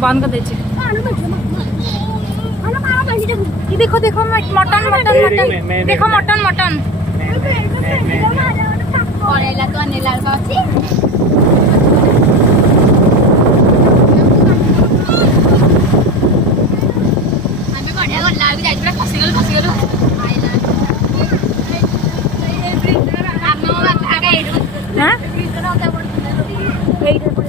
बंद कर दीजिए। ये देखो देखो मटन मटन मटन देखो मटन मटन तो अनेला का अछि आमे बढ़िया गला भी जाई पूरा खसी गलो आइला आमे आगे एडु हां एडु होता पड़ो एडु पड़ो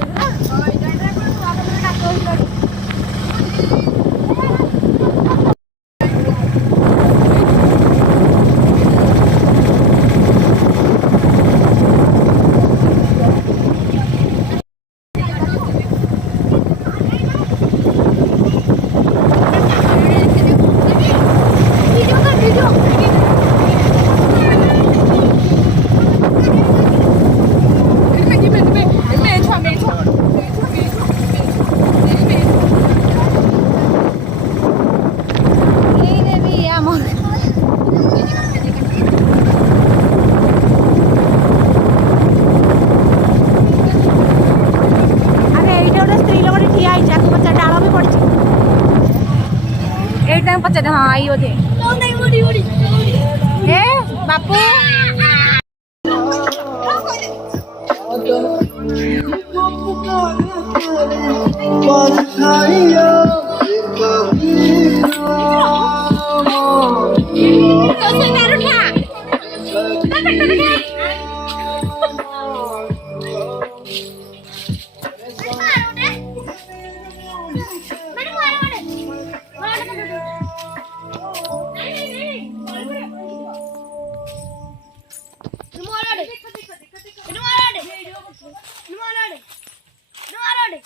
पचार हाँ आई बोधे हे बापू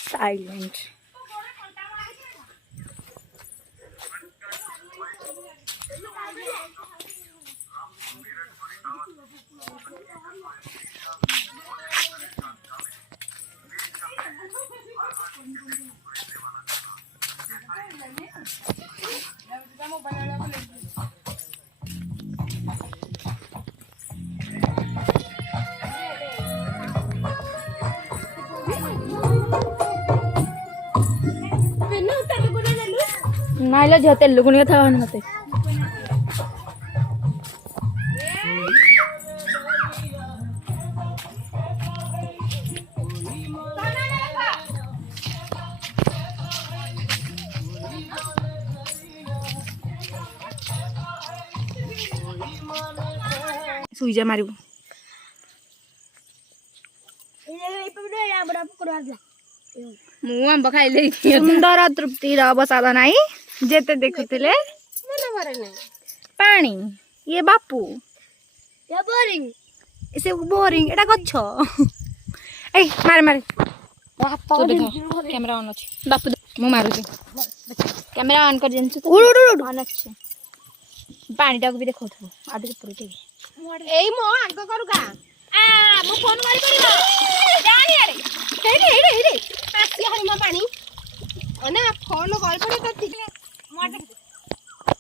साइलेंट नाइला जो तेल गुनिया था मते सुईजा मारिबो मु आंब खाइले सुंदर तृप्ति अवसाद नाही जेते देखुतिले पानी ये बापू ये बोरिंग इसे बोरिंग एटा गच्छ ए मारे मारे तो देखो कैमरा ऑन अछि बापू मु मारुची कैमरा ऑन कर जेंछु तो उड़ उड़ ऑन अछि पानी टाको भी देखो थो आदि पुरते एई मो आग करूगा आ मो फोन मारी परिबो जानी अरे हेरे हेरे हेरे आसी हरि मो पानी ओना फोन कॉल पड़े तो ठीक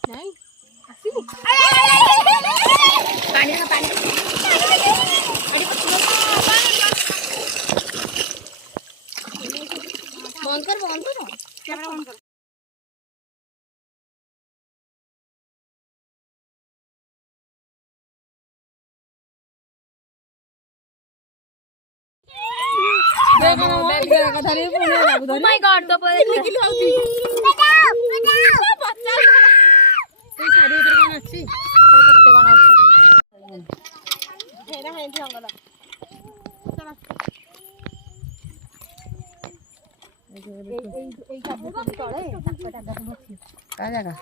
नहीं आसी पानी का पानी अड़ी बंद कर कैमरा बंद कर Oh my god तो पर निकल आउती बचाओ बचाओ तू सारी उधर कौन अछि और कत्ते कौन अछि हेरा है जंगल चला এই কাবু তଳେ তাকটা দাও বসি কা জায়গা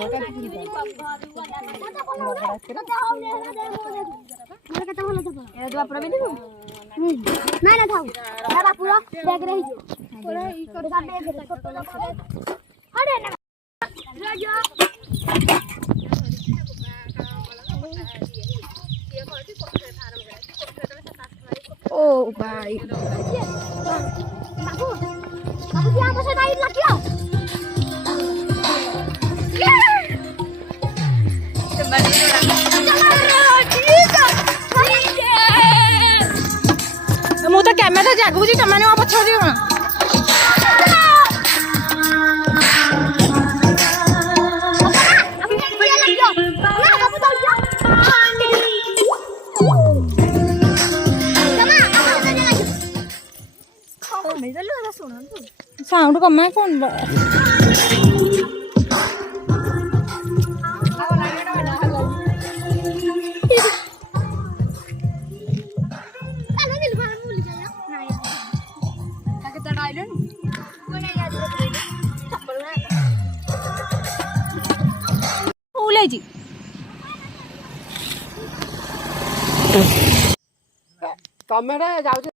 ওটা কি দিবা मोर कत भलो देबो ए दुआ पर भी देबो ना ना थाऊ ना बापू रो बैग रही जो ओरे ई कर बैग रे छोटो ना अरे ना ले जा ओ भाई बाबू बाबू जी आप से दाई लगियो मु तो कैमरा ହଉଛି ଆଗକୁ ଯିବି ତମାନେ ମୋ ପଛ ଯିବ କଣ ସାଉଣ୍ଡ କମା କଣ ତମେ ଯାଉଛ